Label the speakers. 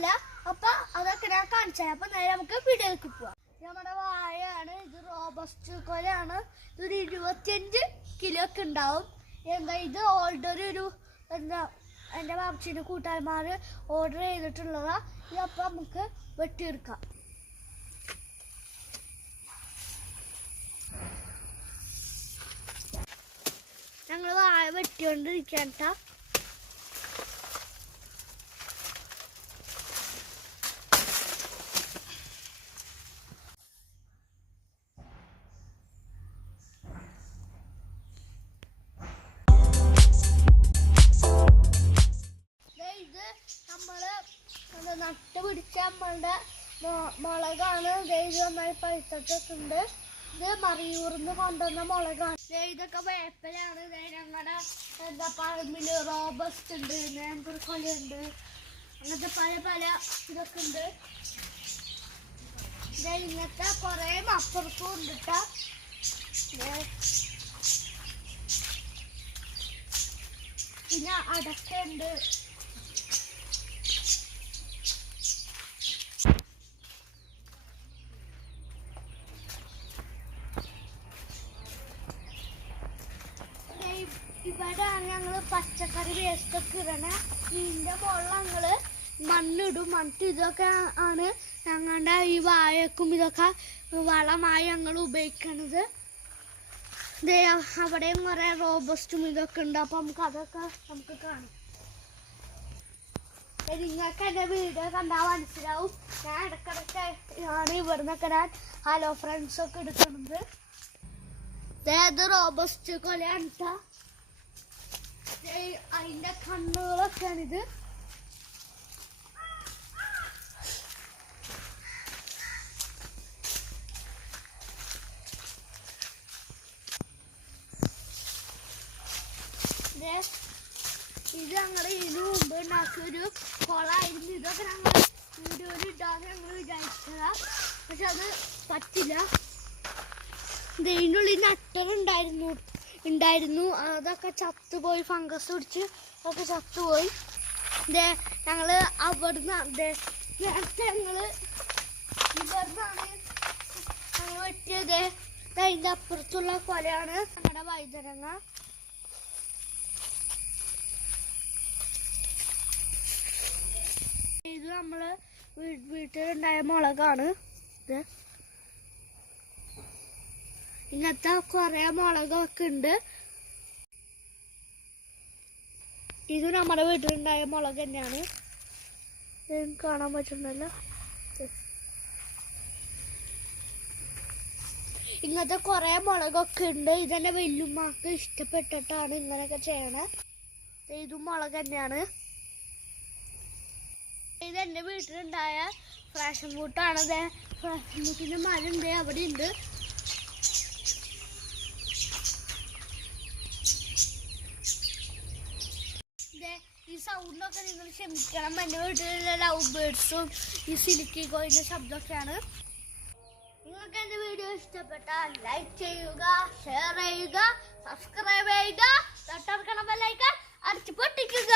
Speaker 1: പോലെ. അപ്പൊ അതൊക്കെ ഞാൻ കാണിച്ചു അപ്പൊ നേരെ നമുക്ക് വീഡിയോക്ക് പോവാം. ഇത് നമ്മുടെ വാഴയാണ്. ഇത് റോബസ്റ്റ് കൊലയാണ് ഇതൊരു ഇരുപത്തിയഞ്ച് കിലോ ഒക്കെ ഉണ്ടാവും. എന്താ ഇത് ഓൾറെഡി ഒരു എന്താ എന്റെ ബാബച്ചിന്റെ കൂട്ടുകാരന്മാർ ഓർഡർ ചെയ്തിട്ടുള്ളതാ. ഇതപ്പോൾ നമുക്ക് വെട്ടിയെടുക്കാം. ഞങ്ങൾ വാഴ വെട്ടിക്കൊണ്ടിരിക്കാൻ ട്ടാ. നമ്മൾ നട്ട് പിടിച്ച നമ്മളുടെ മുളകാണ്. ദൈവമായി പഴുത്തിട്ടുണ്ട് ഇത് മറിയൂർന്ന് കൊണ്ടുവന്ന മുളകാണ്. ഇതൊക്കെ വേപ്പലാണ്. ഞങ്ങളുടെ എന്താ പറമ്പിൽ റോബസ്റ്റ് ഉണ്ട് നേന്ത്രക്കൊല ഉണ്ട്. അങ്ങനത്തെ പല പല ഇതൊക്കെ ഉണ്ട്. ഇന്നത്തെ കുറേ മപ്പുറത്തും ഉണ്ട്. പിന്നെ അടക്കുണ്ട് ഇവിടെയാണ് ഞങ്ങൾ പച്ചക്കറി വേസ്റ്റൊക്കെ ഇടണേ. ഇതിന്റെ മുകളിൽ ഞങ്ങൾ മണ്ണിടും. മണ്ണിട്ട് ഇതൊക്കെ ആണ് ഞങ്ങളുടെ ഈ വാഴക്കും ഇതൊക്കെ വളമായി ഞങ്ങൾ ഉപയോഗിക്കണത്. ദേ അവിടെയും കുറെ റോബസ്റ്റും ഇതൊക്കെ ഉണ്ട്. അപ്പൊ നമുക്ക് അതൊക്കെ നമുക്ക് കാണാം. നിങ്ങൾക്ക് എന്റെ വീഡിയോ കണ്ടാൽ മനസ്സിലാവും. ഞാൻ ഇടക്കിടക്ക് ആണ് ഇവിടുന്നൊക്കെ ഞാൻ ഹലോ ഫ്രണ്ട്സ് ഒക്കെ എടുക്കുന്നത്. റോബസ്റ്റ് കൊലയാണ് ട്ടാ. ദേ അതിന്റെ കണ്ണുകളൊക്കെയാണിത്. ഇത് ഞങ്ങളുടെ ഇതിനു മുമ്പ് ഉണ്ടാക്കിയൊരു കുളമായിരുന്നു ഇതൊക്കെ ഞങ്ങൾ വീഡിയോയിൽ ഇടാൻ ഞങ്ങൾ വിചാരിച്ചതാ. പക്ഷെ അത് പറ്റില്ല. ഇതിനുള്ളിൽ നട്ടറുണ്ടായിരുന്നു ഉണ്ടായിരുന്നു. അതൊക്കെ ചത്തുപോയി ഫംഗസ് പിടിച്ച് അതൊക്കെ ചത്തുപോയി. ദേ ഞങ്ങൾ അവിടുന്ന് ദേ നേരത്തെ ഞങ്ങൾ ഇവിടുന്നാണ് ഞങ്ങൾ വെട്ടിയത് അതിന്റെ അപ്പുറത്തുള്ള കൊലയാണ് ഞങ്ങളുടെ വൈതരങ്ങ ഇത് നമ്മൾ വീട്ടിലുണ്ടായ മുളകാണ്. ഇത് ഇങ്ങനത്തെ കുറേ മുളകൊക്കെ ഉണ്ട്. ഇത് നമ്മുടെ വീട്ടിലുണ്ടായ മുളക് തന്നെയാണ്. കാണാൻ പറ്റുന്നുണ്ടല്ലോ. ഇങ്ങനത്തെ കുറേ മുളകൊക്കെ ഉണ്ട്. ഇതെല്ലാം വല്യുമ്മക്ക് ഇഷ്ടപ്പെട്ടിട്ടാണ് ഇങ്ങനെയൊക്കെ ചെയ്യണേ. ഇതും മുളക് തന്നെയാണ്. ഇത് എന്റെ വീട്ടിലുണ്ടായ ഫ്രാഷൻ ഫ്രൂട്ടാണ്. ദേ ഫ്രാഷൻ ഫ്രൂട്ടിന്റെ മരം ഉണ്ട് അവിടെ ഉണ്ട് ദേ, ഈ സൗണ്ടൊക്കെ നിങ്ങൾ ക്ഷമിക്കണം. എന്റെ വീട്ടിലുള്ള ലവ് ബേർഡ്സും ഈ സിലിക്കി കോയിന്റെ ശബ്ദമൊക്കെയാണ്. നിങ്ങൾക്ക് എന്റെ വീഡിയോ ഇഷ്ടപ്പെട്ടാൽ ലൈക്ക് ചെയ്യുക ഷെയർ ചെയ്യുക സബ്സ്ക്രൈബ് ചെയ്യുക തൊട്ടടുക്കണ ബെല്ലൈക്കൺ അടിച്ചു പൊട്ടിക്കുക.